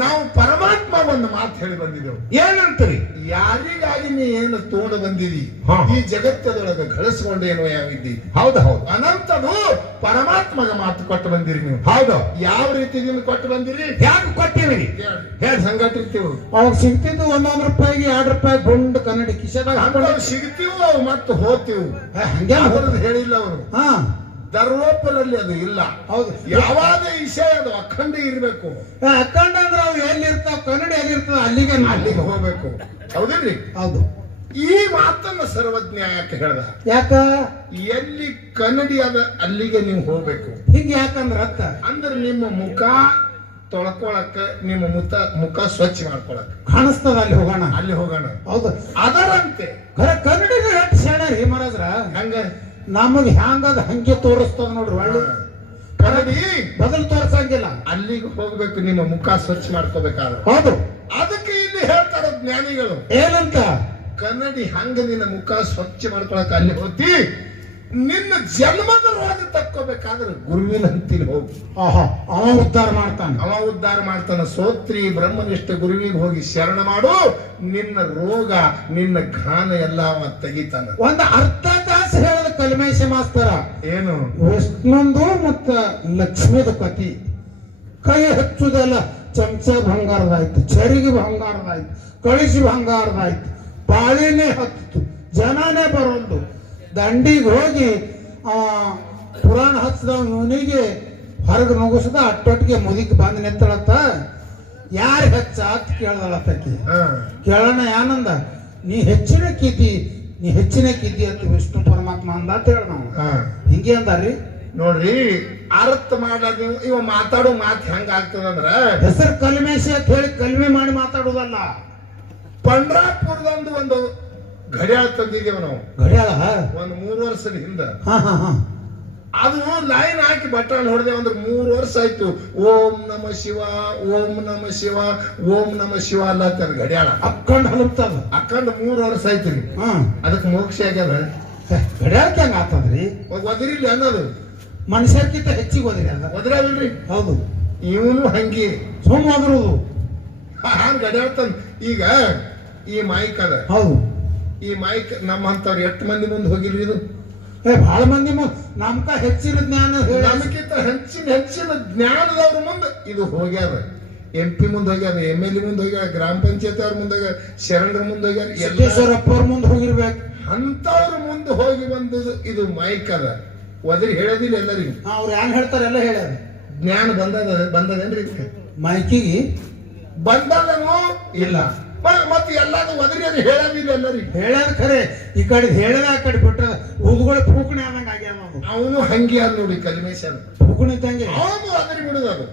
ನಾವು ಪರಮಾತ್ಮ ಒಂದು ಮಾತು ಹೇಳಿ ಬಂದಿದ್ದೆವು. ಏನಂತೀರಿ? ಯಾರಿಗಾಗಿ ನೀ ಏನು ತೋಡ ಬಂದಿದಿ, ಈ ಜಗತ್ತದೊಳಗೆ ಗಳಿಸ್ಕೊಂಡು ಏನೋ ಯಾವಿದ್ದಿ. ಹೌದು ಹೌದು, ಅನಂತದು ಪರಮಾತ್ಮಗ ಮಾತು ಕೊಟ್ಟು ಬಂದಿರಿ ನೀವು. ಹೌದು. ಯಾವ ರೀತಿ ನೀವು ಕೊಟ್ಟು ಬಂದಿರಿ? ಯಾಕೆ ಕೊಟ್ಟಿರಿ ಹೇಳಿ ಸಂಗತಿರ್ತೀವಿ. ಅವಾಗ ಸಿಗ್ತಿದ್ದು ₹1 ₹2 ಗುಂಡು ಕನ್ನಡಿ ಕಿಶದಾಗ ಹಾಕೊಂಡು ಸಿಗ್ತೀವು ಅವು ಮತ್ತು ಹೋಗ್ತೀವಿ. ಹಂಗೆ ಹೇಳಿಲ್ಲ ಅವರು. ಹಾ, ಧರ್ಮೋಪರಲ್ಲಿ ಅದು ಇಲ್ಲ. ಹೌದು. ಯಾವಾಗ ವಿಷಯ ಅದು ಅಖಂಡ ಇರ್ಬೇಕು. ಅಕ್ಕಂಡ ಅಂದ್ರೆ ಅವು ಎಲ್ಲಿರ್ತಾವ, ಕನ್ನಡಿ ಎಲ್ಲಿರ್ತದ ಅಲ್ಲಿಗೆ ಅಲ್ಲಿಗೆ ಹೋಗ್ಬೇಕು. ಹೌದಿಲ್ರಿ? ಹೌದು. ಈ ಮಾತನ್ನ ಸರ್ವಜ್ಞ ಯಾಕೆ ಹೇಳ್ದ? ಯಾಕ? ಎಲ್ಲಿ ಕನ್ನಡಿ ಅದ ಅಲ್ಲಿಗೆ ನೀವು ಹೋಗ್ಬೇಕು. ಹಿಂಗೆ ಯಾಕಂದ್ರ ಅತ್ತ ಅಂದ್ರೆ ನಿಮ್ಮ ಮುಖ ತೊಳ್ಕೊಳಕ, ನಿಮ್ಮ ಮುಖ ಸ್ವಚ್ಛ ಮಾಡ್ಕೊಳಕ್ ಕಾಣಿಸ್ತದ, ಅಲ್ಲಿ ಹೋಗೋಣ, ಅಲ್ಲಿ ಹೋಗೋಣ. ಹೌದು. ಅದರಂತೆ ಕನ್ನಡಿನ ಎಷ್ಟು ಶಾಣ ರೀ ಮಹಾರಾಜ್ರ. ಹಂಗ ನಮಗ್ ಹ್ಯಾಂಗದ ಹಂಗೆ ತೋರಿಸ್ತದ ನೋಡ್ರಿ. ಒಳ್ಳೆ ಕನ್ನಡಿ ಬದಲು ತೋರ್ಸಂಗಿಲ್ಲ, ಅಲ್ಲಿಗೆ ಹೋಗ್ಬೇಕು. ನಿಮ್ಮ ಮುಖ ಸ್ವಚ್ಛ ಮಾಡ್ಕೋಬೇಕಾದ್ರೆ. ಹೌದು. ಅದಕ್ಕೆ ಇಲ್ಲಿ ಹೇಳ್ತಾರ ಜ್ಞಾನಿಗಳು ಏನಂತ? ಕನ್ನಡಿ ಹಂಗ ನಿನ್ನ ಮುಖ ಸ್ವಚ್ಛ ಮಾಡ್ಕೊಳಕ್ ಅಲ್ಲಿ ಹೋಗಿ ನಿನ್ನ ಜನ್ಮದ ರೋಗ ತಕ್ಕೋಬೇಕಾದ್ರೆ ಗುರುವಿನ ಹಂತಿಲಿ ಹೋಗು. ಅವ ಉದ್ಧಾರ ಮಾಡ್ತಾನ. ಅವ ಉದ್ಧಾರ ಮಾಡ್ತಾನ. ಸೋತ್ರಿ ಬ್ರಹ್ಮನಿಷ್ಠ ಗುರುವಿಗೆ ಹೋಗಿ ಶರಣ ಮಾಡು. ನಿನ್ನ ರೋಗ, ನಿನ್ನ ಘಾನ ಎಲ್ಲ ಅವ ತೆಗಿತಾನ. ಒಂದು ಅರ್ಧ ತಾಸು ಹೇಳಿದ ಕಲ್ಮೇಶ ಮಾಸ್ತರ ಏನು? ವಿಷ್ಣುಂದು ಮತ್ತ ಲಕ್ಷ್ಮಿದು ಕತಿ. ಕೈ ಹಚ್ಚುದೆಲ್ಲ ಚಮಚ ಬಂಗಾರದಾಯ್ತು, ಚರಿಗೆ ಬಂಗಾರದಾಯ್ತು, ಕಳಿಸಿ ಬಂಗಾರದಾಯ್ತು, ಪಾಳಿನೇ ಹತ್ತಿತು, ಜನನೇ ಬರೋದು. ದಂಡಿಗೆ ಹೋಗಿ ಪುರಾಣ ಹಚ್ಚದ ಇವನಿಗೆ ಹೊರಗೆ ನುಗ್ಗಿಸದ ಅಟ್ಟೊಟ್ಟಿಗೆ ಮುದಿಗೆ ಬಂದು ನಿಂತಳತ್ತ. ಯಾರು ಹೆಚ್ಚ ಅಂತ ಕೇಳ್ದಳತ್ತಕಿ. ಕೇಳೋಣ ಏನಂದ? ನೀ ಹೆಚ್ಚಿನ ಕಿದ್ದಿ, ನೀ ಹೆಚ್ಚಿನ ಕಿದ್ದಿ ಅಂತ ವಿಷ್ಣು ಪರಮಾತ್ಮ ಅಂದ ಅಂತ ಹೇಳ. ನಾವು ಹಿಂಗೆ ಅಂದಾರ್ರಿ. ನೋಡ್ರಿ, ಅರ್ಥ ಮಾಡೋದು ಇವ ಮಾತಾಡೋ ಮಾತು ಹೆಂಗ ಆಗ್ತದಂದ್ರ, ಹೆಸರು ಕಲ್ಮೇಶ ಅಂತ ಹೇಳಿ ಕಲ್ಮೆ ಮಾಡಿ ಮಾತಾಡುದಲ್ಲ. ಪಂಡ್ರಾಪುರದೊಂದು ಒಂದು ಘಡಿಯಾಳ ತಂದಿದ್ದೇವೆ ನಾವು. ಘಡಿಯಾಳ ಒಂದು 3 ವರ್ಷದ ಹಿಂದ. ಅದು ಲೈನ್ ಹಾಕಿ ಬಟನ್ ಹೊಡೆದೇವ ಅಂದ್ರೆ 3 ವರ್ಷ ಆಯ್ತು. ಓಂ ನಮ ಶಿವ, ಓಂ ನಮ ಶಿವ, ಓಂ ನಮ ಶಿವ ಅಲ್ಲ ಘಡಿಯಾಳ ಅಕ್ಕಂಡ್ ಹಲಪ್ತದ. ಅಕ್ಕಂಡ್ 3 ವರ್ಷ ಆಯ್ತ್ರಿ. ಅದಕ್ಕೆ ಮೋಕ್ಷ ಆಗ್ಯದ. ಘಡಿಯಾಳಕ್ಕೆ ಹೆಂಗ ಆಗ್ತದ್ರಿ? ಒದರಿಲ್ಲ ಅನ್ನೋದು ಮನುಷ್ಯರ್ಕಿಂತ ಹೆಚ್ಚಿಗೆ ಓದಿರಿ. ಅದ ಒದರಲ್ರಿ. ಹೌದು. ಇವನು ಹಂಗೆ ಸುಮ್ ಓದಿರೋದು ಹಂಗ ಘಡಿಯಾಳ ತಂದ್. ಈಗ ಈ ಮೈಕ್ ಅದ. ಹೌದು. ಈ ಮೈಕ್ ನಮ್ಮಂತವ್ರು 8 ಮಂದಿ ಮುಂದೆ ಹೋಗಿಲ್ರಿ. ಇದು ಬಹಳ ಮಂದಿ ನಮ್ಕ ಹೆಚ್ಚಿನ ಜ್ಞಾನ, ನಮಗಿಂತ ಹೆಚ್ಚಿನ ಜ್ಞಾನದವ್ರ ಮುಂದೆ ಇದು ಹೋಗ್ಯಾರ. MP ಮುಂದೆ ಹೋಗ್ಯಾರ, MLA ಮುಂದೆ ಹೋಗ್ಯಾರ, ಗ್ರಾಮ ಪಂಚಾಯತ್ ಅವ್ರ ಮುಂದೆ ಹೋಗ್ಯಾರ, ಶರಣರ ಮುಂದೆ ಹೋಗ್ಯಾರ, ಎಲ್ಲರಪ್ಪ ಅವ್ರ ಮುಂದೆ ಹೋಗಿರ್ಬೇಕು. ಅಂತವ್ರ ಮುಂದೆ ಹೋಗಿ ಬಂದದು ಇದು ಮೈಕ್ ಅದ. ಒದರಿ ಹೇಳೋದಿಲ್ಲ ಎಲ್ಲರಿಗೂ. ಅವ್ರು ಏನ್ ಹೇಳ್ತಾರೆ ಎಲ್ಲ ಹೇಳ್ಯಾರ. ಜ್ಞಾನ ಬಂದದೇನ್ರಿ? ಮೈಕಿಗೆ ಬಂದದನೋ ಇಲ್ಲ. ಮತ್ತೆ ಎಲ್ಲಾದ್ರು ಒದರಿ ಅದು ಹೇಳೋದಿಲ್ಲ ಎಲ್ಲರಿಗೂ. ಹೇಳ್ಯಾರ ಖರೆ. ಈ ಕಡೆ ಹೇಳದ ಆ ಕಡೆ ಬಿಟ್ರ ಊದುಗಳ ಫೂಕಣಿ ಆದಂಗ ಆಗ್ಯಾವ. ಅವನು ಹಂಗೆ ಅದ್ ನೋಡಿ ಕಲ್ಮೇಶ. ಫೂಕಣಿ ಇದ್ದಂಗೆ ಅವನು ಒದರಿ ಬಿಡುದು. ಅದು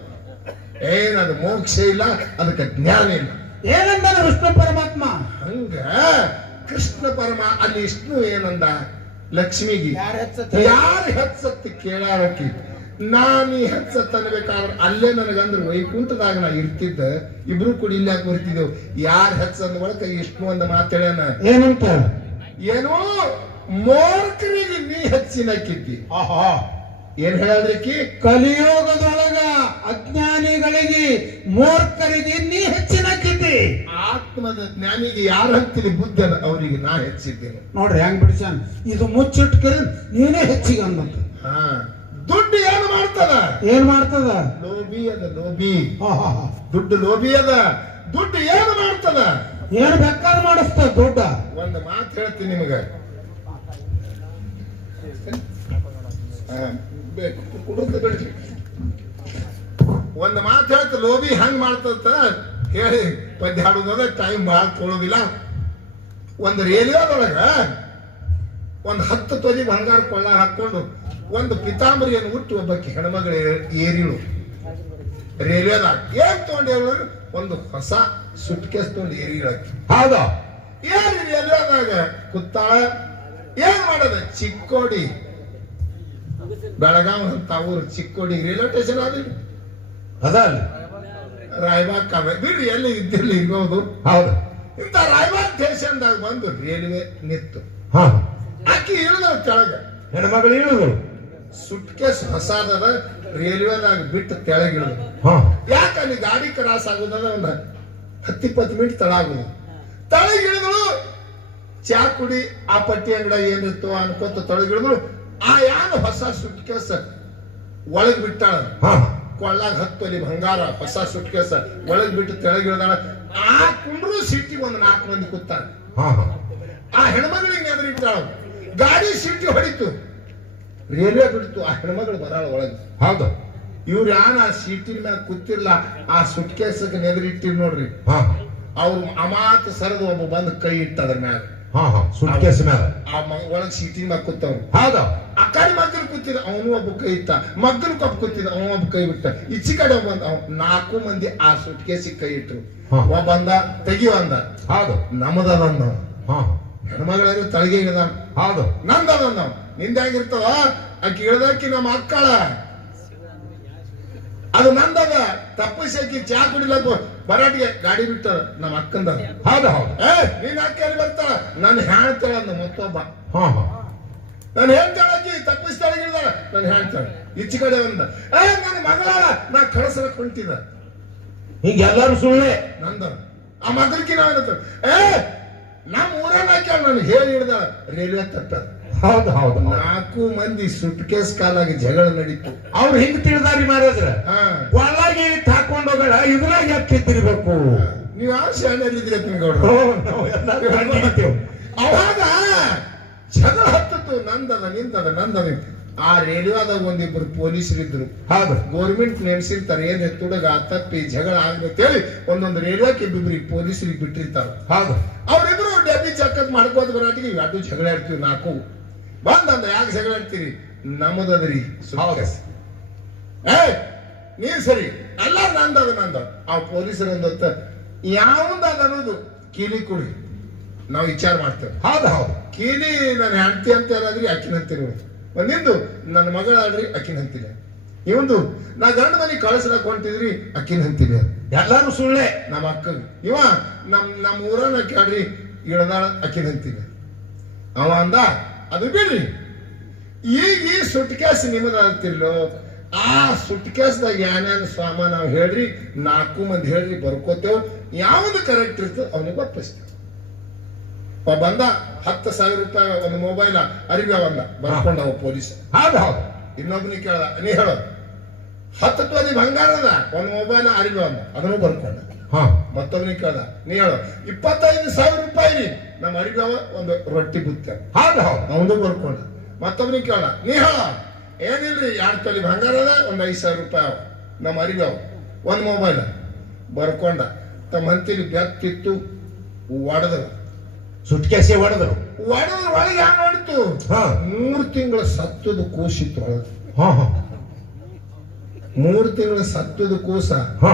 ಏನದು ಮೋಕ್ಷ ಇಲ್ಲ, ಅದಕ್ಕೆ ಜ್ಞಾನ ಇಲ್ಲ. ಏನಂದ ವಿಷ್ಣು ಪರಮಾತ್ಮ? ಹಂಗ ಕೃಷ್ಣ ಅಲ್ಲಿ ವಿಷ್ಣು ಏನಂದ ಲಕ್ಷ್ಮಿಗೆ, ಯಾರು ಹೆಚ್ಚತ್ತು ಕೇಳಾರಕಿ. ನಾನು ಈ ಹೆಚ್ಚತ್ತು ಅನ್ಬೇಕಾದ್ರೆ ಅಲ್ಲೇ ನನಗಂದ್ರೆ ವೈಕುಂಠದಾಗ ನಾ ಇರ್ತಿದ್ದ. ಇಬ್ರು ಕೂಡ ಇಲ್ಲಿ ಯಾಕೆ ಬರ್ತಿದ್ದೆವು. ಯಾರು ಹೆಚ್ಚ ಅಂದ ಒಳಕ ವಿಷ್ಣು ಒಂದು ಮಾತಾಡ್ಯಾನ. ಏನಂತ? ಏನೋ ಮೂರ್ಖರಿಗೆ ನೀ ಹೆಚ್ಚಿನ ಕಿದ್ದಿ. ಏನ್ ಹೇಳದ್ರಿಕಿ? ಕಲಿಯೋಗದೊಳಗ ಅಜ್ಞಾನಿಗಳಿಗೆ ಮೂರ್ಖರಿಗೆ ನೀ ಹೆಚ್ಚಿನ ಕಿದ್ದಿ. ಆತ್ಮದ ಜ್ಞಾನಿಗೆ ಯಾರು ಹಂತೀನಿ ಬುದ್ಧನ ಅವರಿಗೆ ನಾ ಹೆಚ್ಚಿದ್ದೇನೆ. ನೋಡ್ರಿ ಹೆಂಗ್ ಬಿಡಿಸ್ಯಾನ. ಇದು ಮುಚ್ಚಿಟ್ಕೆ ನೀನೇ ಹೆಚ್ಚಿಗೆ ಅಂದಂತ. ದುಡ್ಡು ಏನು ಮಾಡ್ತದ? ಏನ್ ಮಾಡ್ತದ? ಲೋಭಿ ಅದ, ಲೋಭಿ. ದುಡ್ಡು ಲೋಭಿ ಅದ. ದುಡ್ಡು ಏನು ಮಾಡ್ತದ? ಏನು ಬೇಕಾದ್ರೂ ಮಾಡಿಸ್ತದ ದುಡ್ಡ. ಒಂದು ಮಾತು ಹೇಳ್ತೀನಿ ನಿಮಗ. ಒಂದು ಮಾತು ಹೇಳ್ತ ಲೋಭಿ ಹಂಗ್ ಮಾಡ್ತಂತ ಹೇಳಿ ಪದ್ಯ ಹಾಡುದ ಟೈಮ್ ಬಹಳ ತೊಳೋದಿಲ್ಲ. ಒಂದು ರೇಲ್ವೆದೊಳಗ ಒಂದು 10 ತೊಲಿ ಬಂಗಾರ ಕೊಳ್ಳ ಹಾಕೊಂಡು ಒಂದು ಪಿತಾಂಬರಿಯನ್ನು ಹುಟ್ಟು ಒಬ್ಬಕ್ಕೆ ಹೆಣ್ಮಗಳು ಏರಿಳು ರೇಲ್ವೆದಾಗ. ಏನ್ ತಗೊಂಡು ಹೇಳೋರು? ಒಂದು ಹೊಸ ಸುಟ್ಕೇಸ್ ತಗೊಂಡು ಏರಿಳಕ್ಕೆ. ಹೌದು. ಏನ್ ರೇಲ್ವೆದಾಗ ಕುತ್ತಾಳ. ಏನ್ ಮಾಡದ? ಚಿಕ್ಕೋಡಿ, ಬೆಳಗಾವ್ ಅಂತ ಊರು ಚಿಕ್ಕೋಡಿ ರೈಲ್ವೆ ಸ್ಟೇಷನ್ ಆದಿಲ್ಲ ಅದಲ್ಲ, ರಾಯಬಾಗ್ ಕಾವೆ ಬಿಡ್ರಿ, ಎಲ್ಲಿ ಇದ್ದಿರ್ಲಿ ಇರ್ಬೋದು. ಹೌದು. ಇಂತ ರಾಯಬಾಗ್ ಸ್ಟೇಷನ್ದಾಗ ಬಂದು ರೇಲ್ವೆ ನಿತ್ತು. ಹಾ, ಆಕಿ ಇಳಿದಳು ಕೆಳಗ. ಹೆಣ್ಮಗಳು ಇಳಿದಳು. ಸುಟ್ಕೇಸ್ ಹೊಸಾದದ ರೈಲ್ವೆದಾಗ ಬಿಟ್ಟು ತೆಳಗಿಳಿದು ಹಾ ಯಾಕೆ ಅಲ್ಲಿ ಗಾಡಿ ಕ್ರಾಸ್ ಆಗುದದ ಒಂದು 10-20 ಮಿನಿಟ್ ತಳ ಆಗುದು ತಳಗಿಳಿದ್ರು ಚಾ ಕುಡಿ ಆ ಪಟ್ಟಿ ಅಂಗಡ ಏನಿತ್ತು ಅನ್ಕೋತ ತಳಗಿಳಿದ್ರು ಆ ಯಾನ ಹೊಸ ಸುಟ್ಕೇಸ್ ಒಳಗ್ ಬಿಟ್ಟಾಳ ಹಾ ಕೊಳ್ಳಾಗ 10 ತೊಲಿ ಬಂಗಾರ ಹೊಸ ಸುಟ್ಕೇಸ ಒಳಗ್ ಬಿಟ್ಟು ತೆಳಗಿಳಿದಾಳ ಆ ಕುಂಡ್ರು ಸೀಟಿಗೆ ಒಂದು 4 ಮಂದಿ ಕೂತಾರ ಹಾ ಹಾ ಆ ಹೆಣ್ಮಗಳಿಗೆ ಎದುರಿಟ್ಟಾಳ ಗಾಡಿ ಸೀಟಿ ಹೊಡಿತು ರೈಲ್ವೆ ಬಿಡ್ತು ಆ ಹೆಣ್ಮಗಳು ಬರಾಳ ಒಳಗೆ ಹೌದು ಇವ್ರು ಯಾನ ಆ ಸೀಟಿನ ಮ್ಯಾಗ ಕೂತಿರ್ಲ ಆ ಸುಟ್ಕೇಸಕ್ಕೆ ನೆದರಿಟ್ಟಿರ್ ನೋಡ್ರಿ ಹಾ ಅವ್ರು ಅಮಾತ ಸರದು ಒಬ್ಬ ಬಂದು ಕೈ ಇಟ್ಟ ಅದ್ರ ಮ್ಯಾಗ ಹಾ ಹಾ ಸುಟ್ಕೇಸ್ ಮೇಲೆ ಒಳಗ್ ಸೀಟಿನ ಮ್ಯಾಗ ಕೂತವ್ರು ಹೌದು ಆ ಕಡೆ ಮಗ್ಗಲ್ ಕೂತಿದ ಅವನು ಒಬ್ಬ ಕೈ ಇಟ್ಟ ಮಗ್ಗಲ್ ಕಪ್ ಕೂತಿದ ಅವ ಒಬ್ಬ ಕೈ ಬಿಟ್ಟ ಈಚಿ ಕಡೆ ಬಂದ 4 ಮಂದಿ ಆ ಸುಟ್ಕೇಸಿಗೆ ಕೈ ಇಟ್ರು ಒಬ್ಬ ಬಂದ ತೆಗಿಯೋ ಅಂದ ಹೌದು ನಮ್ಮದಂದ ಹಾ ಹೆಣ್ಮಗಳಾದ್ರೆ ತಳಗೆ ಇಳಿದ ಹೌದು ನಂದದಂದ ನಿಂದಾಗಿರ್ತವ ಆಕಿ ಇಳ್ದಾಕಿ ನಮ್ಮ ಅಕ್ಕಳ ಅದು ನಂದದ ತಪ್ಪಿಸಾಕಿ ಚಾ ಕುಡಿಲಕ್ಕ ಬರಾಟಿಗೆ ಗಾಡಿ ಬಿಟ್ಟ ನಮ್ಮ ಅಕ್ಕಂದ ಹೌದು ಹೌದು ನೀನ್ ಅಕ್ಕಲ್ಲಿ ಬರ್ತಾಳ ನಾನು ಹೇಳ್ತಾಳ ಅಂದ ಮತ್ತೊಬ್ಬ ಹಾ ಹಾ ನಾನು ಹೇಳ್ತಾಳಕಿ ತಪ್ಪಿಸ್ತಾಳ ಇಳಿದಾಳ ನಾನು ಹೇಳ್ತಾಳೆ ಈಚೆ ಕಡೆ ಒಂದ ನನ್ನ ಮಗಳ ನಾ ಕಳಸಲಕ್ ಹೊಂಟಿದ ಈಗ ಎಲ್ಲರೂ ಸುಳ್ಳೆ ನಂದ ಆ ಮಗಲ್ಕಿ ನಾ ನಮ್ಮ ಊರನ್ನ ಹಾಕ್ಯಾಳ ನಾನು ಹೇಳಿ ಹಿಡ್ದಾಳ ರೈಲ್ವೆ ತಟ್ಟದ ಹೌದು ಹೌದು 4 ಮಂದಿ ಸುಟ್ಕೇಸ್ ಕಾಲಾಗಿ ಜಗಳ ನಡೀತು ಅವ್ರು ಹಿಂಗ್ ತಿಳಿದಾರಿ ಮಾಡಿದ್ರ ಹಾ ಒಳಗೆ ಹಾಕೊಂಡ್ ಹೋಗಲ್ಲ ಇದ್ರಾಗ ಎತ್ತಿರ್ಬೇಕು ನೀವ್ ಯಾವ ಶಾಲೆಯಲ್ಲಿದ್ರಿ ಗೌಡ್ರು ಅವಾಗ ಜಗಳ ಹತ್ತತ್ತು ನಂದದ ನಿಂತದ ನಂದದ ಆ ರೇಡಿಯೋದಾಗ ಒಂದಿಬ್ರು ಪೊಲೀಸರು ಇದ್ರು ಹೌದು ಗೌರ್ಮೆಂಟ್ ನೇಮಿಸಿರ್ತಾರೆ ಏನ್ ಎತ್ತುಡಗ ತಪ್ಪಿ ಜಗಳ ಆಗ್ಬೇಕಂತೇಳಿ ಒಂದೊಂದು ರೇಡಿಯೋಕ್ಕೆ ಇಬ್ಬಿಬ್ರಿಗೆ ಪೊಲೀಸರಿಗೆ ಬಿಟ್ಟಿರ್ತಾರ ಹೌದು ಅವ್ರಿಬ್ರು ಡಬ್ಬಿ ಚಕ್ಕತ್ ಮಾಡ್ಕೋತ ಬರಾಟಿಗೆ ಅದು ಜಗಳ ಆಡ್ತೀವಿ 4 ಬಂದಂದ ಯಾಕೆ ಜಗಳ ಆಡ್ತೀರಿ ನಮ್ಮದದ್ರಿ ಸುಟ್ಕೇಸ್ ನೀನ್ ಸರಿ ಎಲ್ಲ ನಂದ ಆ ಪೊಲೀಸರು ಅಂದತ್ತ ಯಾವ್ದದ ಅನ್ನೋದು ಕೀಲಿ ಕುಡಿ ನಾವು ವಿಚಾರ ಮಾಡ್ತೇವೆ ಹೌದು ಹೌದು ಕೀಲಿ ನಾನು ಹೆಂಡತಿ ಅಂತ ಯಾರಾದ್ರಿ ಅಕ್ಕಿನಂತೀರಿ ಒಂದಿಂದು ನನ್ನ ಮಗಳಾಡ್ರಿ ಅಕ್ಕಿನಂತೀನಿ ಇವಂದು ನಾ ಗಂಡ ಮನೆ ಕಳಿಸ್ಲಾಕ್ ಹೊಂಟಿದ್ರಿ ಅಕ್ಕಿನಂತೀನಿ ಎಲ್ಲಾರು ಸುಳ್ಳೆ ನಮ್ಮ ಅಕ್ಕಗೆ ಇವ ನಮ್ಮ ಊರನ್ನ ಕೇಳ್ರಿ ಇಳದಾಳ ಅಕ್ಕಿನಂತೀನಿ ಅವ ಅಂದ ಅದು ಬಿಡ್ರಿ ಈಗ ಈ ಸುಟ್ಕೇಸ್ ನಿಮ್ಮದ ಅಂತಿರ್ಲೋ ಆ ಸುಟ್ಕೇಸ್ದಾಗ ಏನೇನು ಸಾಮಾನು ನಾವು ಹೇಳ್ರಿ 4 ಮಂದಿ ಹೇಳ್ರಿ ಬರ್ಕೋತೇವ್ ಯಾವ್ದು ಕರೆಕ್ಟ್ ಇರ್ತದೆ ಅವನಿಗೆ ಒಪ್ಪಿಸ್ತೇವೆ ಬಂದ 10,000 ರೂಪಾಯಿ ಒಂದು ಮೊಬೈಲ್ ಅರಿವಿ ಒಂದ ಬರ್ಕೊಂಡವ ಪೊಲೀಸ್ ಹೌದು ಹೌದು ಇನ್ನೊಬ್ಬನಿಗೆ ಕೇಳ್ದ ನೀ ಹೇಳೋ 10 ತೊಲಿ ಬಂಗಾರದ ಒಂದು ಮೊಬೈಲ್ ಅರಿವಿ ಒಂದ ಅದನ್ನು ಬರ್ಕೊಂಡ ಹಾ ಮತ್ತೊಬ್ಬನಿಗೆ ಕೇಳ್ದ ನೀ ಹೇಳೋ 25,000 ರೂಪಾಯಿ ರೀ ನಮ್ಮ ಅರಿವಿವ ಒಂದು ರೊಟ್ಟಿ ಬುತ್ತ ಹೌದು ಹೌದು ಅವನು ಬರ್ಕೊಂಡ ಮತ್ತೊಬ್ಬನಿಗೆ ಕೇಳ ನೀ ಹೇಳ ಏನಿಲ್ರಿ 2 ತೊಲಿ ಬಂಗಾರದ ಒಂದು 5,000 ರೂಪಾಯಿ ಅವ ನಮ್ಮ ಅರಿವಿವ ಒಂದು ಮೊಬೈಲ್ ಬರ್ಕೊಂಡ ತಮ್ಮ ಹಂತಿಲಿ ಬೆತ್ತಿತ್ತು ಒಡೆದ್ರು ಸುಟ್ಕೇಸಿ ಹೊಡೆದ್ರು ಒಳಗೆ ಹ್ಯಾಂಗ ನೋಡಿತು 3 ತಿಂಗಳ ಸತ್ತದ ಕೂಸಿತ್ತು ಒಳಗೆ ಹಾ ಹಾ 3 ತಿಂಗಳ ಸತ್ತದ ಕೂಸ ಹಾ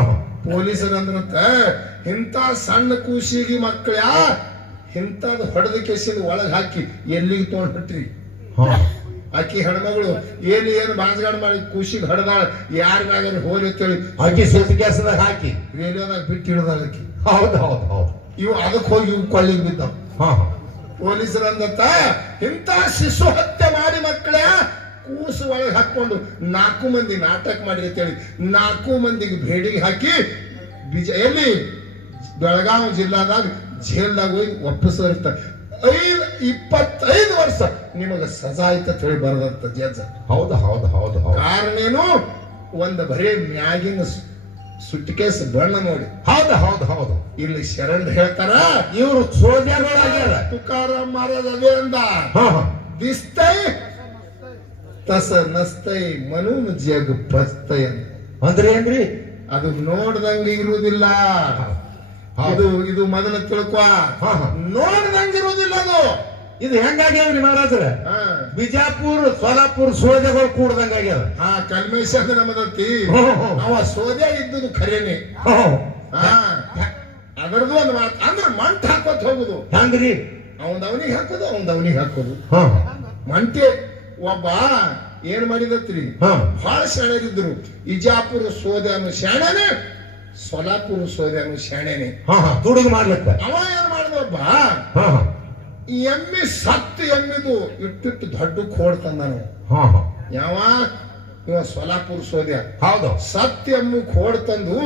ಪೊಲೀಸರು ಅಂದ್ರಂತ ಇಂಥ ಸಣ್ಣ ಕೂಸಿಗೆ ಮಕ್ಕಳ ಇಂಥದ್ ಹೊಡೆದ ಕೇಸಿನ ಒಳಗೆ ಹಾಕಿ ಎಲ್ಲಿಗೆ ತೊಗೊಂಡ್ಬಿಟ್ರಿ ಹಾ ಆಕಿ ಹೆಣ್ಮಗಳು ಏನು ಬಾಂಸ್ಗಾಡ್ ಮಾಡಿ ಕೂಸಿಗೆ ಹಡ್ದಾಳ ಯಾರ ಮ್ಯಾಗ ಹೋಲಿ ಅಂತೇಳಿ ಆಕಿ ಸುಟ್ಕೇಸದಾಗ ಹಾಕಿ ರೇಡಿಯೋದಾಗ ಬಿಟ್ಟು ಹಿಡ್ದಾಳ ಆಕಿ ಹೌದು ಹೌದು ಹೌದು ಇವು ಅದಕ್ಕೆ ಹೋಗಿ ಇವು ಕೊಳ್ಳಿಗೆ ಬಿದ್ದಾವ ಹಾ ಪೊಲೀಸರು ಅಂದತ್ತ ಇಂಥ ಶಿಶು ಹತ್ಯೆ ಮಾಡಿ ಮಕ್ಕಳ ಕೂಸು ಒಳಗೆ ಹಾಕೊಂಡು 4 ಮಂದಿ ನಾಟಕ ಮಾಡಿ ಅಂತೇಳಿ 4 ಮಂದಿಗೆ ಬೇಡಿಗೆ ಹಾಕಿ ಎಲ್ಲಿ ಬೆಳಗಾವಿ ಜಿಲ್ಲಾದಾಗ ಜೈಲ್ದಾಗ ಹೋಗಿ ಒಪ್ಪಿಸಿರ್ತಾರೆ 25 ವರ್ಷ ನಿಮಗ ಸಜಾ ಆಯ್ತ ಹೇಳಿ ಬರದಂತ ಜಡ್ಜ್ ಹೌದು ಹೌದು ಹೌದು ಹೌದು ಕಾರಣ ಏನು ಒಂದು ಬರೇ ಮ್ಯಾಗಿನ ಸುಟ್ಕೇಸ್ ಬಣ್ಣ ನೋಡಿ ಹೌದು ಹೌದು ಹೌದು ಇಲ್ಲಿ ಶರಣ್ ಹೇಳ್ತಾರ ಇವರು ಸೋದ್ಯಗಳಾಗ್ಯಾರ ತುಕಾರಾಮ್ ಮಹಾರಾಜ್ ಅದೇ ಅಂದ ದಿಸ್ತೈ ತಸ ನಸ್ತೈ ಮನೂನ್ ಜಗ್ ಪಸ್ತೈ ಅಂತ ಅಂದ್ರೆ ಏನ್ರಿ ಅದು ನೋಡ್ದಂಗ ಇರುವುದಿಲ್ಲ ಇದು ಮೊದಲ ತಿಳ್ಕೊ ನೋಡ್ದಂಗ ಇರುವುದಿಲ್ಲ ಅದು ಇದು ಹೆಂಗಾಗ್ಯಾವ್ರಿ ಮಹಾರಾಜರ ಬಿಜಾಪುರ ಸೋಲಾಪುರ ಸೋದೆಗಳು ಕೂಡ್ದಂಗಾಗ್ಯಾವ ಕಲ್ಮೇಶ ಅಂದ್ರೆ ನಮ್ಮದತ್ತಿ ಅವ ಸೋದೆ ಇದ್ದುದು ಖರೇನೆ ಅದರದ್ದು ಒಂದು ಮಾತು ಅಂದ್ರೆ ಮಂಟ್ ಹಾಕೋತ್ ಹೋಗುದು ಹೆಂಗ್ರಿ ಅವನಿಗೆ ಹಾಕೋದು ಅವನಿಗೆ ಹಾಕೋದು ಮಂಟೆ ಒಬ್ಬ ಏನ್ ಮಾಡಿದತ್ರಿ ಬಹಳ ಶಾಣರಿದ್ರು ಇಜಾಪುರ ಸೋದೆ ಅನ್ನೋ ಶಾಣನೆ ಸೋಲಾಪುರ ಸೋದೆ ಅನ್ನೋ ಶಾಣೆನೆ ತುಡುಗು ಮಾಡ್ಲಕ್ಕ ಅವ ಏನ್ ಮಾಡಿದೊಬ್ಬ ಎಮ್ಮಿ ಸತ್ತು ಎಮ್ಮಿದು ಇಟ್ಟಿಟ್ಟು ದೊಡ್ಡ ಕೋಡ್ ತಂದಾನು ಯಾವ ಇವ ಸೊಲಾಪುರ ಸೋದ್ಯ ಹೌದು ಸತ್ಯಮ್ಮು ಕೋಡ್ ತಂದು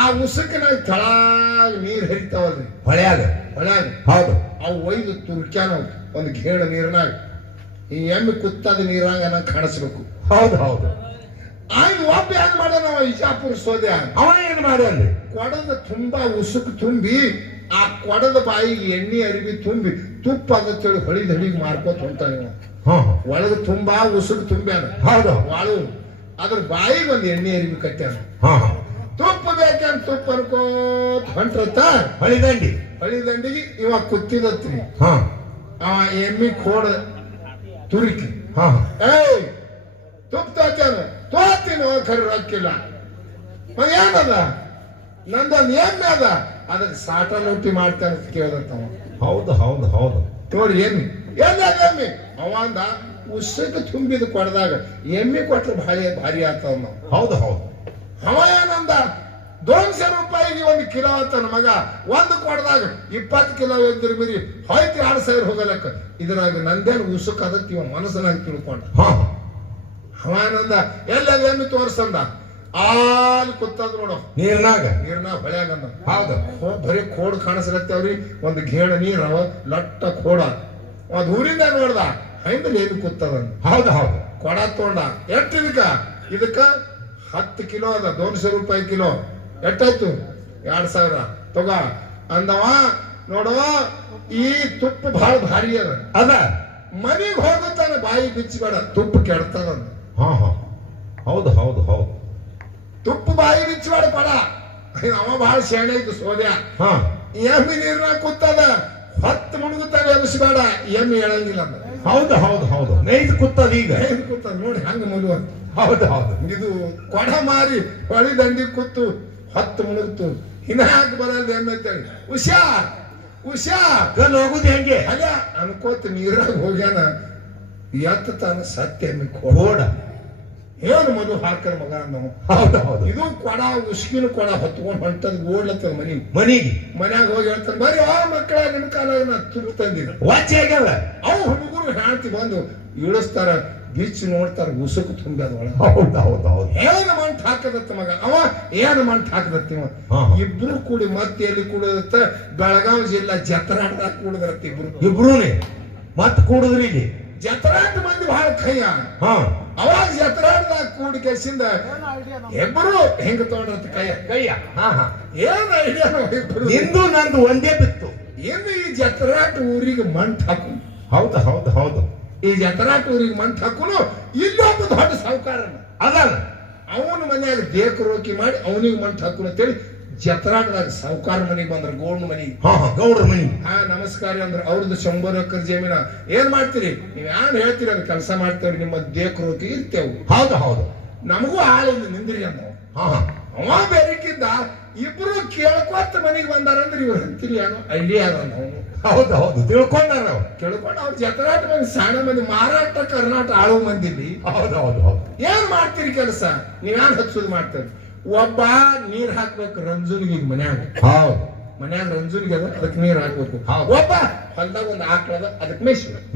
ಆ ಉಸುಕಿನಾಗ ತಳಾಗ ನೀರ್ ಹರಿತಾವಲ್ರಿ ಹೊಳ್ಯಾಗ ಹೊಳ್ಯಾಗ ಹೌದು ಅವು ಒಯ್ದು ತುರ್ಕ್ಯಾನ ಒಂದು ಗೇಣ ನೀರಿನಾಗ ಈ ಎಮ್ಮೆ ಕುತ್ತದ ನೀರಾಗ ನಂಗೆ ಕಾಣಿಸ್ಬೇಕು. ಹೌದು ಹೌದು ಆಯ್ತು ಒಬ್ಬ ಹೆಂಗ್ ಮಾಡ್ಯಾನ ಇಜಾಪುರ ಸೋದ್ಯ ಅವ ಏನ್ ಮಾಡ್ಯಾನ್ರಿ ಕೊಡದ ತುಂಬಾ ಉಸುಕು ತುಂಬಿ ಆ ಕೊಡದ ಬಾಯಿಗೆ ಎಣ್ಣೆ ಅರಿವಿ ತುಂಬಿ ತುಪ್ಪ ಅದತ್ತೇಳಿ ಹೊಳಿದ ಹಳಿಗೆ ಮಾರ್ಕೋತ ಹೊಂಟಾನ ಇವ. ಒಳಗ ತುಂಬಾ ಉಸುಕು ತುಂಬ್ಯಾನ ಹೌದು ವಾಳು ಅದ್ರ ಬಾಯಿಗೆ ಒಂದು ಎಣ್ಣೆ ಅರಿವಿ ಕಟ್ಟ್ಯಾನ. ತುಪ್ಪ ಬೇಕಂತ ತುಪ್ಪ ಅನ್ಕೋತ ಹೊಂಟ್ರತ್ತ ಹೊಳಿದಂಡಿ ಹೊಳಿದಂಡಿಗೆ ಇವ ಕುತ್ತಿದತ್ರಿ ಹಾ ಅವ ಎಮ್ಮಿ ಕೋಡ ತುರಿಕಿ ಹಾ ಏಯ್ ತುಪ್ಪ ತೋತೀನೋ ಖರೆ ರೊಕ್ಕಿಲ್ಲ ಏನದ ನಂದೊಂದು ಎಮ್ಮೆ ಅದ ಅದಕ್ಕೆ ಸಾಟ ಲೂಟಿ ಮಾಡ್ತಾನೆ ಅಂತ ಕೇಳ್ದತ್ತವ. ಹೌದು ಹೌದು ಹೌದು ನೋಡಿ ಎಮ್ಮಿ ಎಲ್ಲ ಎಮ್ಮಿ ಅವ ಅಂದ ಉಸಕ್ಕೆ ತುಂಬಿದ ಕೊಡದಾಗ ಎಮ್ಮಿ ಕೊಟ್ರೆ ಭಾರಿ ಆಗ್ತದ ನಾವು. ಹೌದು ಹೌದು ಅವ ಏನಂದ 200 ರೂಪಾಯಿಗೆ 1 ಕಿಲೋ ಅಂತ ಮಗ ಒಂದು ಕೊಡದಾಗ 20 ಕಿಲೋ ಇದ್ರ ಮೀರಿ ಹೋಯ್ತು 2,000 ಹೋಗಲಕ್ಕ ಇದ್ರಾಗ ನಂದೇನು ಉಸುಕ್ ಅದಕ್ಕೆ ಇವ ಮನಸ್ಸನಾಗ ತಿಳ್ಕೊಂಡ. ಅವ ಏನಂದ ಎಲ್ಲ ಎಮ್ಮಿ ತೋರ್ಸಂದ ಅಲ್ಲಿ ಕುತ್ತದ ನೋಡು ನೀರ್ನಾಗ ಹೊಳ್ಯಾಗಂದ. ಹೌದು ಬರೀ ಕೋಡ್ ಕಾಣಿಸ್ಲತ್ತವ್ರಿ ಒಂದು ಗೇಣ ನೀರ ಲಟ್ಟ ಕೋಡ ಒಂದ್ ಊರಿಂದ ನೋಡ್ದ ಹೈಂದಲ್ಲಿ ಏನು ಕುತ್ತದ ಹೌದು ಹೌದು ಕೊಡ ತಗೊಂಡ ಎಷ್ಟು ಇದಕ್ಕ 10 ಕಿಲೋ ಅದ 200 ರೂಪಾಯಿ ಕಿಲೋ ಎಷ್ಟಾಯ್ತು 2,000 ತಗ ಅಂದವ. ನೋಡುವ ಈ ತುಪ್ಪ ಬಹಳ ಭಾರಿ ಅದ ಅದ ಮನೆಗೆ ಹೋಗುತ್ತಾನೆ ಬಾಯಿ ಬಿಚ್ಚಬೇಡ ತುಪ್ಪ ಕೆಡ್ತದ. ಹಾ ಹಾ ಹೌದು ಹೌದು ಹೌದು ತುಪ್ಪ ಬಾಯಿ ಬಿಚ್ಚಬೇಡ ಪಡ ಅವ ಬಹಳ ಶಾಣೆ ಐತು ಸೋದ್ಯ. ಹಾ ಎಮ್ಮಿ ನೀರ್ನಾಗ ಕೂತದ 10 ಮುಳುಗುತ್ತಾನೆ ಎಬ್ಬಿಸಬೇಡ ಎಮ್ಮಿ ಹೇಳಂಗಿಲ್ಲ ಅಂದ. ಹೌದು ಹೌದು ಹೌದು ನೈದು ಕೂತದ ಈಗ ಕೂತದ ನೋಡಿ ಹಂಗ ಮುಳುವ. ಹೌದು ಹೌದು ಇದು ಕೊಡ ಮಾರಿ ಹೊಳಿ ದಂಡಿ ಕೂತು 10 ಮುಳುಗ್ತು ಇನ್ನ ಯಾಕೆ ಬರಲ್ಲ ಎಮ್ಮೆ ಅಂತೇಳಿ ಹುಷಾರ್ ಹುಷಾರ್ ಹೋಗುದು ಹೆಂಗೆ ಅಲ್ಲ ಅನ್ಕೋತ ನೀರಾಗ ಹೋಗ್ಯಾನ ಎತ್ತ ತಾನ ಸತ್ಯ ಎಮ್ಮಿ ಕೋಡ ಏನು ಮದು ಹಾಕರ ಮಗ ಅಂದವ. ಹೌದು ಹೌದು ಇದು ಕೊಡ ಉಸ್ಕಿನ ಕೊಡ ಹೊತ್ಕೊಂಡ್ ಹೊಂಟದ್ ಓಡ್ಲತ್ತದ ಮನಿಗೆ ಮನ್ಯಾಗ ಹೋಗಿ ಹೇಳ್ತಾನೆ ಬರೀ ಆ ಮಕ್ಕಳ ನಿಮ್ ಕಾಲ ನಾ ತುಪ್ಪ ತಂದಿನ ವಾಚ್ ಆಗ್ಯಾವ. ಅವು ಹುಡುಗರು ಹೇಳ್ತಿ ಬಂದು ಇಳಿಸ್ತಾರ ಬಿಚ್ಚಿ ನೋಡ್ತಾರ ಉಸುಕು ತುಂಬ್ಯಾದ ಒಳಗ. ಹೌದು ಹೌದು ಹೌದು ಏನು ಮಂಟ್ ಹಾಕದತ್ತ ಮಗ ಅವ ಏನು ಮಂಟ್ ಹಾಕದತ್ತ ಇವ. ಇಬ್ರು ಕೂಡಿ ಮತ್ತೆ ಎಲ್ಲಿ ಕೂಡದತ್ತ ಬೆಳಗಾವಿ ಜಿಲ್ಲಾ ಜತ್ರಾಟದಾಗ ಕೂಡದತ್ತ ಇಬ್ರುನೇ ಮತ್ ಕೂಡುದ್ರಿ ಇಲ್ಲಿ ಜತ್ರಾಟ ಮಂದಿ ಬಹಳ ಕೈಯ. ಅವಾಗ ಜತ್ರಾಟದಾಗ ಕೂಡಿ ಕೆಸಿಂದ ಇಬ್ರು ಹೆಂಗ ತಗೊಂಡ್ರತ್ತ ಕೈಯ ಏನ್ ಐಡಿಯಾ ಇಬ್ರು ನಿಂದು ನಂದು ಒಂದೇ ಬಿತ್ತು. ಏನು ಈ ಜತ್ರಾಟ ಊರಿಗೆ ಮಂಟ್ ಹಾಕು. ಹೌದು ಹೌದು ಹೌದು ಈ ಜತ್ರಾಟ ಊರಿಗೆ ಮಂಟ್ ಹಾಕುನು ಇಲ್ಲೊಬ್ಬ ದೊಡ್ಡ ಸಾಹುಕಾರ ಅದಲ್ಲ ಅವನ ಮನ್ಯಾಗ ದೇಕ ರೋಕಿ ಮಾಡಿ ಅವನಿಗೆ ಮಂಟ್ ಹಾಕುನು ಅಂತೇಳಿ ಜತ್ರಾಟದಾಗ ಸಾಹುಕಾರ ಮನೆಗೆ ಬಂದ್ರ ಗೌಡ್ನ ಮನೆಗೆ. ಗೌಡ್ರ ಮನಿ ನಮಸ್ಕಾರ ಅಂದ್ರ ಅವ್ರದ್ದು 100 ಎಕರೆ ಜಮೀನ ಏನ್ ಮಾಡ್ತೀರಿ ನೀವ್ ಯಾರು ಹೇಳ್ತೀರಿ ಅದ್ ಕೆಲಸ ಮಾಡ್ತೇವ್ರಿ ನಿಮ್ಮ ದೇಕ ರೋಕಿ ಇರ್ತೇವು. ಹೌದು ಹೌದು ನಮಗೂ ಆಳಿಲ್ಲ ನಿಂದ್ರಿ ಅಂದ. ಅವ ಬೇರೆಕ್ಕಿದ್ದ ಇಬ್ರು ಕೇಳ್ಕೊತ ಮನೆಗೆ ಬಂದಾರಂದ್ರೆ ಇವ್ರು ಅಂತೀರಿ ಏನೋ ಐಡಿಯಾ ಅದ ಅವನು. ಹೌದು ಹೌದು ತಿಳ್ಕೊಂಡಾರ ನಾವು ಕೇಳ್ಕೊಂಡು ಅವ್ರ ಜತ್ರಾಟ ಮಂದಿ ಸಣ್ಣ ಮಂದಿ ಮಹಾರಾಷ್ಟ್ರ ಕರ್ನಾಟಕ ಆಳುವ ಮಂದಿಲಿ ಹೌದು ಹೌದು ಹೌದು ಏನ್ ಮಾಡ್ತೀರಿ ಕೆಲಸ ನೀವ್ಯಾನ್ ಹಚ್ಚೋದು ಮಾಡ್ತೀರಿ. ಒಬ್ಬ ನೀರ್ ಹಾಕ್ಬೇಕು ರಂಜುನ್ಗೆ ಈಗ ಮನ್ಯಾಗ ರಂಜುನ್ಗೆ ಅದ ಅದಕ್ಕೆ ನೀರ್ ಹಾಕ್ಬೇಕು. ಒಬ್ಬ ಹೊಲ್ದಾಗ ಒಂದು ಆಕಳ ಅದ ಅದಕ್ಕೆ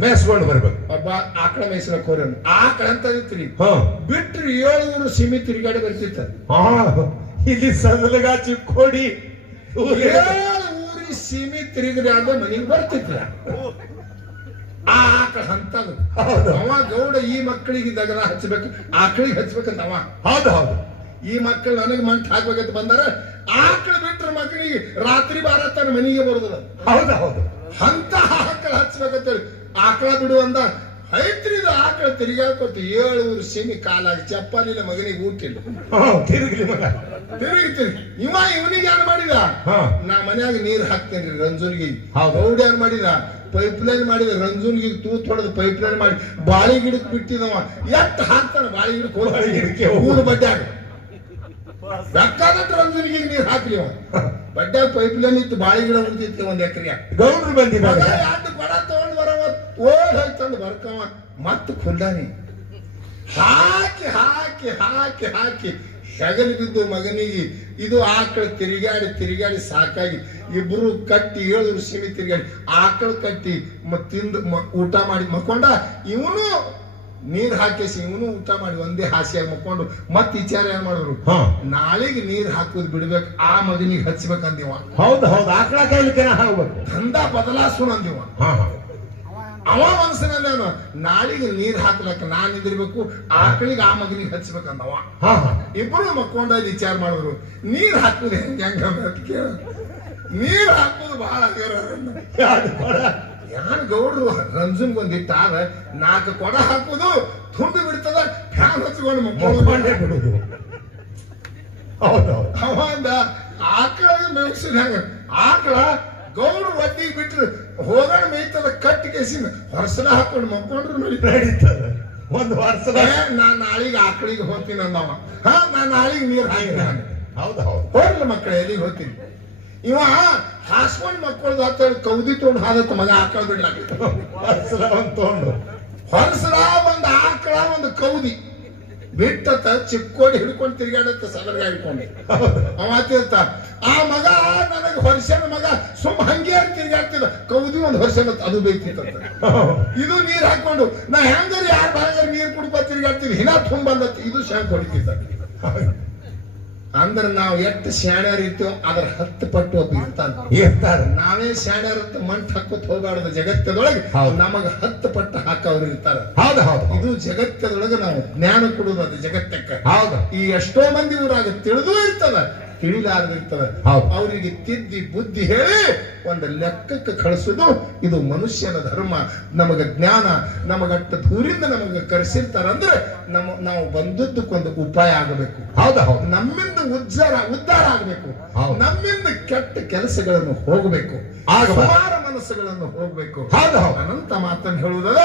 ಮೇಯಿಸ್ಕೊಂಡು ಬರ್ಬೇಕು. ಒಬ್ಬ ಆಕಳ ಮೇಯಿಸ್ಲಕ್ ಹೋರನ್ ಆಕಳ ಅಂತ ಇರ್ತೀರಿ ಬಿಟ್ರಿ 7 ಸಿಮಿ ತಿರುಗಾಡಿ ಬರ್ತಿತ್ತ. ಇಲ್ಲಿ ಸದಲಗ ಚಿಕ್ಕೋಡಿ 7 ಸೀಮಿ ತಿರುಗಡಿ ಆದ ಮನೆಗೆ ಬರ್ತಿದ್ರ ಆ ಆಕಳ ಅಂತದು. ಅವ ಗೌಡ ಈ ಮಕ್ಕಳಿಗೆ ದಗದ ಹಚ್ಚಬೇಕು ಆಕಳಿಗೆ ಹಚ್ಬೇಕಂತ ಅವ. ಹೌದು ಹೌದು ಈ ಮಕ್ಕಳು ನನಗೆ ಮಂಟ್ ಹಾಕ್ಬೇಕಂತ ಬಂದಾರ ಆಕಳ ಬಿಟ್ರ ಮಕ್ಕಳಿಗೆ ರಾತ್ರಿ ಬಾರತ್ತಾನ ಮನೆಗೆ ಬರುದಿಲ್ಲ. ಹೌದು ಹೌದು ಅಂತ ಆಕಳ ಹಚ್ಬೇಕಂತೇಳಿ ಆಕಳ ಬಿಡು ಅಂದ ಹೈತ್ರಿದ ಆಕಳ ತಿರುಗಾಡ್ಕೊಟ್ಟು 7 ಸೀಮಿ ಕಾಲಾಗಿ ಚಪ್ಪಾಲಿನ ಮಗನಿಗೆ ಊಟಿಲ್ಲ ತಿರುಗಿ ಇವನಿಗೆ ಏನ್ ಮಾಡಿದ ನಾ ಮನ್ಯಾಗ ನೀರ್ ಹಾಕ್ತೇನ್ರಿ ರಂಜುನ್ಗಿ. ಗೌಡ ಏನ್ ಮಾಡಿದ ಪೈಪ್ ಲೈನ್ ಮಾಡಿದ ರಂಜುನ್ಗಿ ತೂತ್ ಹೊಡೆದ ಪೈಪ್ ಲೈನ್ ಮಾಡಿ ಬಾಳಿ ಗಿಡಕ್ ಬಿಟ್ಟಿದವ ಎಟ್ ಹಾಕ್ತಾನ ಬಾಳಿ ಗಿಡಕ್ಕೆ ಊರು ಬಡ್ಡ್ಯಾಗ ಬೇಕಾದಟ್ಟು ರಂಜುನ್ಗಿ ನೀರ್ ಹಾಕ್ಲಿ ಅವ ಬಡ್ಡ್ಯಾಗ ಪೈಪ್ ಲೈನ್ ಇತ್ತು ಬಾಳಿ ಗಿಡ ಉಳಿತಿತ್ತು 1 ಎಕರೆ. ಗೌಡ್ರು ಬಂದಿದ್ದ ಬಡ ತಗೊಂಡ್ ಬರವ ಓಡ್ ಹೋಗ್ತಂದು ಬರ್ಕವ ಮತ್ತ ಖುಲ್ದಾನಿ ಹಾಕಿ ಹಾಕಿ ಹಾಕಿ ಹಾಕಿ ಹೆಗಲು ಬಿದ್ದು ಮಗನಿಗೆ ಇದು ಆಕಳ ತಿರುಗಾಡಿ ಸಾಕಾಗಿ ಇಬ್ರು ಕಟ್ಟಿ 7 ಸೀಮಿ ತಿರುಗಾಡಿ ಆಕಳ ಕಟ್ಟಿ ತಿಂದು ಊಟ ಮಾಡಿ ಮಕ್ಕೊಂಡ. ಇವನು ನೀರ್ ಹಾಕಿಸಿ ಇವನು ಊಟ ಮಾಡಿ ಒಂದೇ ಹಾಸಿಯಾಗಿ ಮಕ್ಕೊಂಡು ಮತ್ ವಿಚಾರ ಏನ್ ಮಾಡಿದ್ರು ಹಾ. ನಾಳೆಗೆ ನೀರ್ ಹಾಕುದ್ ಬಿಡ್ಬೇಕು ಆ ಮಗನಿಗೆ ಹಚ್ಬೇಕಂದಿವ ಹೌದು ಹೌದು ಆಕಳ ಕೈಲಿಕ್ಕೆ ಹಾಕ್ಬೇಕು. ದಂಧ ಬದಲಾಸೋಣ ಅಂದಿವ ಹಾ ಹಾ ಅವ ಮನಸ್ಸಿನಲ್ಲಿ ಅವನು ನಾಳೆಗೆ ನೀರ್ ಹಾಕ್ಲಕ್ಕ ನಾನ್ ಇದಿರ್ಬೇಕು ಆಕಳಿಗೆ ಆ ಮಗನಿಗೆ ಹಚ್ಬೇಕಂದವ ಹಾ ಹಾ ಇಬ್ರು ಮಕ್ಕೊಂಡ ವಿಚಾರ ಮಾಡಿದ್ರು ನೀರ್ ಹಾಕುದು ಹೆಂಗ ಅಂತ ಕೇಳ ನೀರ್ ಹಾಕುದು ಬಹಳ ಯಾರು ಗೌಡ್ರು ರಂಜನ್ಗೆ ಒಂದಿಟ್ಟ 4 ಕೊಡ ಹಾಕುದು ತುಂಬಿ ಬಿಡ್ತದ ಫ್ಯಾನ್ ಹಚ್ಕೊಂಡು ಮುಕ್ಕೊಂಡೇ ಬಿಡುದು. ಹೌದು ಹೌದು ಅವ ಅಂದ ಆಕಳ ಮೇಯ್ಸಿದ ಹೆಂಗ ಆಕಳ ಗೌಡ್ರು ಒಟ್ಟಿಗೆ ಬಿಟ್ರು ಹೋಗೋಣ ಮೇಯ್ತದ ಕಟ್ಟಿ ಕೇಸಿನ ಹೊರಸಲ ಹಾಕೊಂಡು ಮಕ್ಕೊಂಡ್ರು ನಡೀತದೆ ಒಂದು ವರ್ಷದ. ನಾನ್ ನಾಳಿಗೆ ಆಕಳಿಗೆ ಹೋಗ್ತೀನಿ ಅಂದವ ನಾನ್ ನಾಳಿಗೆ ನೀರ್ ಹಾಕಿದ ಹೌದು ಹೌದು ಹೋಗ್ಲಿ ಮಕ್ಕಳ ಎಲ್ಲಿಗೆ ಹೋಗ್ತೀನಿ ಇವ ಹಾಸ್ಕೊಂಡ್ ಮಕ್ಕಳದು ಹತ್ತ ಕೌದಿ ತೊಗೊಂಡು ಹಾದತ್ತ ಮಗ ಆಕಳ ಬಿಡ್ಲಾಕ ವರ್ಷದ ಒಂದು ತಗೊಂಡು ಹೊರಸಲ ಒಂದ್ ಆಕಳ ಒಂದು ಕೌದಿ ಬಿಟ್ಟತ್ತ ಚಿಕ್ಕೋಡಿ ಹಿಡ್ಕೊಂಡು ತಿರ್ಗಾಡತ್ತ ಸದರ್ಗ ಹಿಡ್ಕೊಂಡು ಅವ ತಿರ್ತ ಆ ಮಗ ನನಗೆ ವರ್ಷನ ಮಗ ಸುಮ್ ಹಂಗೆ ತಿರ್ಗಾಡ್ತಿದ ಕೌದಿ ಒಂದ್ ವರ್ಷನ ಅದು ಬೇಕಿತ್ತ ಇದು ನೀರ್ ಹಾಕೊಂಡು ನಾ ಹೆಂಗಾರ ಯಾರ ಭಾಗ ನೀರ್ ಕುಡ್ಕೊ ತಿರ್ಗಾಡ್ತೀವಿ ಹಿನ ತುಂಬ ಬಂದತ್ತ ಇದು ಶಾಂಕ್ ಹೊಡಿತಿದ್ದ ಅಂದ್ರ ನಾವ್ ಎಷ್ಟು ಶಾಣ್ಯಾರ ಇರ್ತೀವೋ ಅದ್ರ 10 ಪಟ್ಟು ಒಬ್ಬ ಇರ್ತಾರೆ. ನಾವೇ ಶಾಣ್ಯಾರತ್ತ ಮಂಟ್ ಹಾಕೋತ್ ಹೋಗ್ಬಾರ್ದು ಜಗತ್ತದೊಳಗೆ ಹೌದು. ನಮಗ 10 ಪಟ್ಟು ಹಾಕವ್ರು ಇರ್ತಾರ ಹೌದು ಹೌದು ಇದು ಜಗತ್ತದೊಳಗೆ ನಾವು ಜ್ಞಾನ ಕೊಡುದು ಅದು ಜಗತ್ತಕ್ಕ ಹೌದು ಈ ಎಷ್ಟೋ ಮಂದಿ ಊರಾಗ ತಿಳಿದು ಇರ್ತದ ತಿಳಿಲಾರ್ದಿರ್ತದ ಹೌದು. ಅವರಿಗೆ ತಿದ್ದಿ ಬುದ್ಧಿ ಹೇಳಿ ಒಂದು ಲೆಕ್ಕಕ್ಕೆ ಕಳಿಸುದು ಇದು ಮನುಷ್ಯನ ಧರ್ಮ ನಮಗ ಜ್ಞಾನ ನಮಗಟ್ಟ ದೂರಿಂದ ನಮಗ ಕರೆಸಿರ್ತಾರಂದ್ರೆ ನಾವು ಬಂದದ್ದಕ್ಕೊಂದು ಉಪಾಯ ಆಗಬೇಕು ಹೌದು ಹೌದು ನಮ್ಮಿಂದ ಉದ್ಧಾರ ಆಗಬೇಕು ಹೌದು. ನಮ್ಮಿಂದ ಕೆಟ್ಟ ಕೆಲಸಗಳನ್ನು ಹೋಗಬೇಕು ಆಗಬೇಕು. ಸುಮಾರು ಮನಸ್ಸುಗಳನ್ನು ಹೋಗ್ಬೇಕು ಹೌದು ಹೌದು ಅನಂತ ಮಾತನ್ನು ಹೇಳುವುದಲ್ಲ